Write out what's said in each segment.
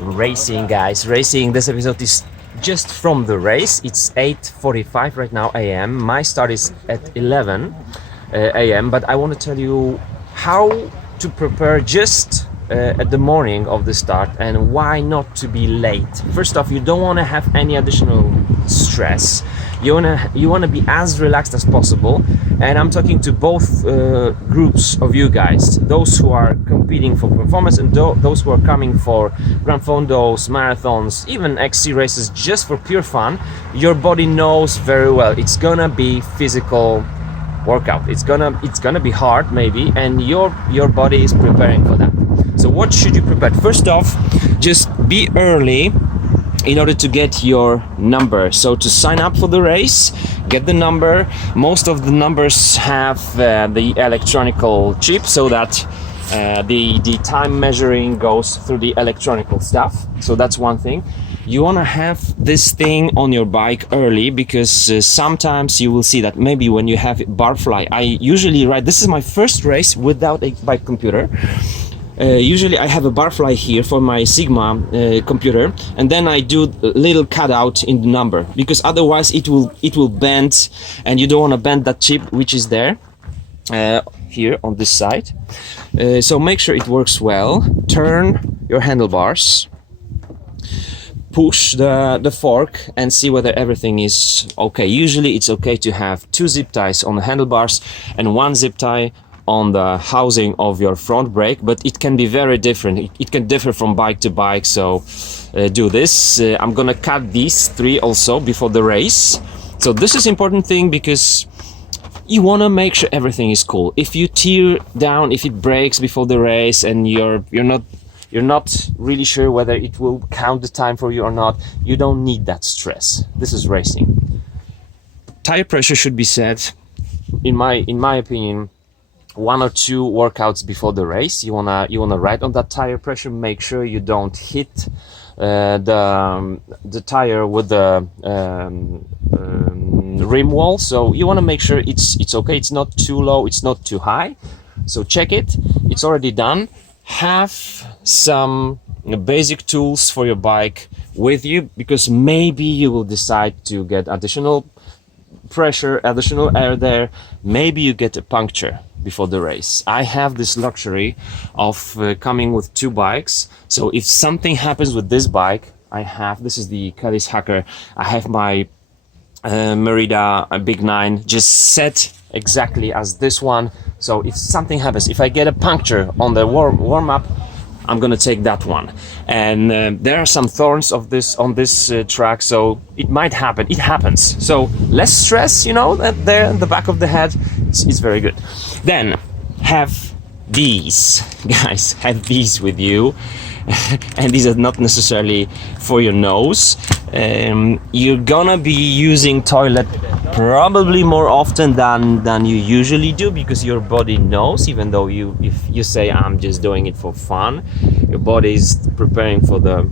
Racing, guys, racing. This episode is just from the race. It's 8:45 right now a.m. My start is at 11 a.m. But I want to tell you how to prepare just at the morning of the start and why not to be late. First off, you don't want to have any additional stress. You wanna be as relaxed as possible, and I'm talking to both groups of you guys, those who are competing for performance and those who are coming for Gran Fondos, marathons, even XC races just for pure fun. Your body knows very well it's gonna be physical workout. It's gonna be hard maybe, and your body is preparing for that. So what should you prepare? First off, just be early in order to get your number. So to sign up for the race, get the number. Most of the numbers have the electronical chip, so that the time measuring goes through the electronical stuff. So that's one thing. You want to have this thing on your bike early, because sometimes you will see that maybe when you have Barfly, I usually ride, this is my first race without a bike computer. Usually I have a Barfly here for my Sigma computer, and then I do a little cutout in the number, because otherwise it will bend, and you don't want to bend that chip which is there here on this side. So make sure it works well. Turn your handlebars, push the fork, and see whether everything is okay. Usually it's okay to have 2 zip ties on the handlebars and 1 zip tie on the housing of your front brake, but it can be very different. It can differ from bike to bike, so do this. I'm gonna cut these 3 also before the race. So this is important thing, because you want to make sure everything is cool. If you tear down, if it breaks before the race, and you're not really sure whether it will count the time for you or not, you don't need that stress. This is racing. Tire pressure should be set, in my opinion, 1 or 2 workouts before the race. You wanna ride on that tire pressure. Make sure you don't hit the tire with the rim wall. So you want to make sure it's okay. It's not too low, it's not too high. So check it. It's already done. Have some basic tools for your bike with you, because maybe you will decide to get additional pressure, additional air there. Maybe you get a puncture before the race. I have this luxury of coming with 2 bikes, so if something happens with this bike, this is the Cadiz Hacker, I have my Merida Big 9 just set exactly as this one. So if something happens, if I get a puncture on the warm-up, I'm gonna take that one. And there are some thorns on this track, so it might happen. It happens. So less stress, that there in the back of the head. It's very good. Then have these, guys. Have these with you, and these are not necessarily for your nose. You're gonna be using toilet probably more often than you usually do, because your body knows, even though if you say I'm just doing it for fun, your body is preparing for the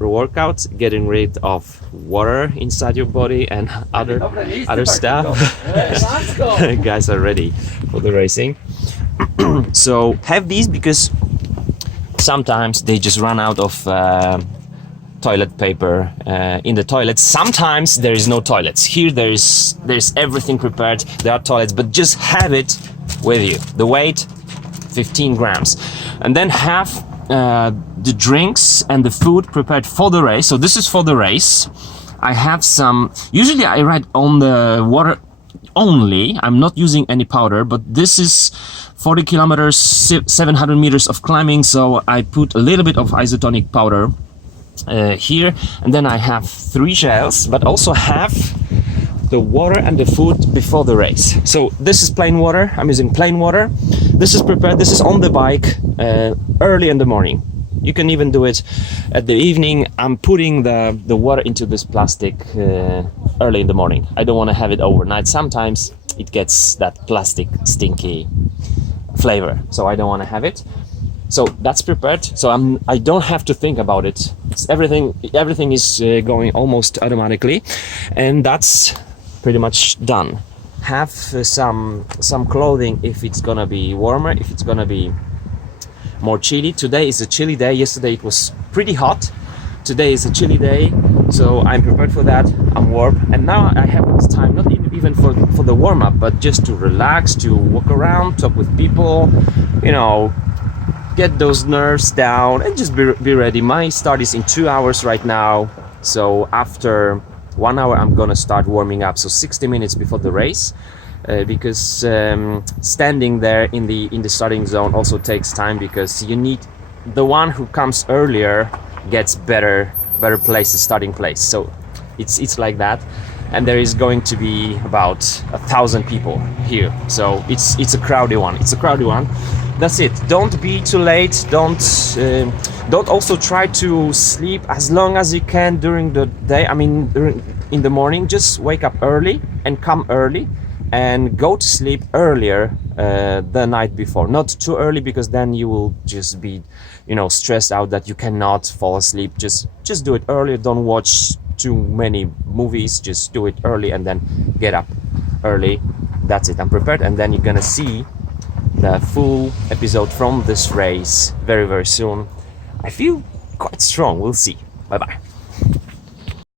workout, getting rid of water inside your body and other stuff. Guys are ready for the racing. So have these, because sometimes they just run out of toilet paper in the toilets. Sometimes there is no toilets. Here there's everything prepared. There are toilets, but just have it with you. The weight, 15 grams. And then have the drinks and the food prepared for the race. So this is for the race. I have some, usually I ride on the water only. I'm not using any powder, but this is 40 kilometers, 700 meters of climbing. So I put a little bit of isotonic powder here, and then I have 3 gels, but also have the water and the food before the race. So this is plain water. I'm using plain water. This is prepared. This is on the bike early in the morning. You can even do it at the evening. I'm putting the water into this plastic early in the morning. I don't want to have it overnight. Sometimes it gets that plastic stinky flavor, so I don't want to have it. So that's prepared. So I don't have to think about it. Everything is going almost automatically, and that's pretty much done. Have some clothing if it's gonna be warmer, if it's gonna be more chilly. Today is a chilly day. Yesterday it was pretty hot. Today is a chilly day, so I'm prepared for that. I'm warm, and now I have this time, not even for the warm-up, but just to relax, to walk around, talk with people, you know, get those nerves down and just be ready. My start is in 2 hours right now, so after 1 hour I'm gonna start warming up, so 60 minutes before the race. Because standing there in the starting zone also takes time, because you need the one who comes earlier gets better places, starting place. So it's like that, and there is going to be about 1,000 people here. So it's a crowded one. That's it. Don't be too late. Don't also try to sleep as long as you can during the day. I mean, in the morning, just wake up early and come early, and go to sleep earlier the night before. Not too early, because then you will just be, you know, stressed out that you cannot fall asleep. Just do it earlier. Don't watch too many movies. Just do it early and then get up early. That's it. I'm prepared, and then you're gonna see the full episode from this race very, very soon. I feel quite strong. We'll see. Bye bye.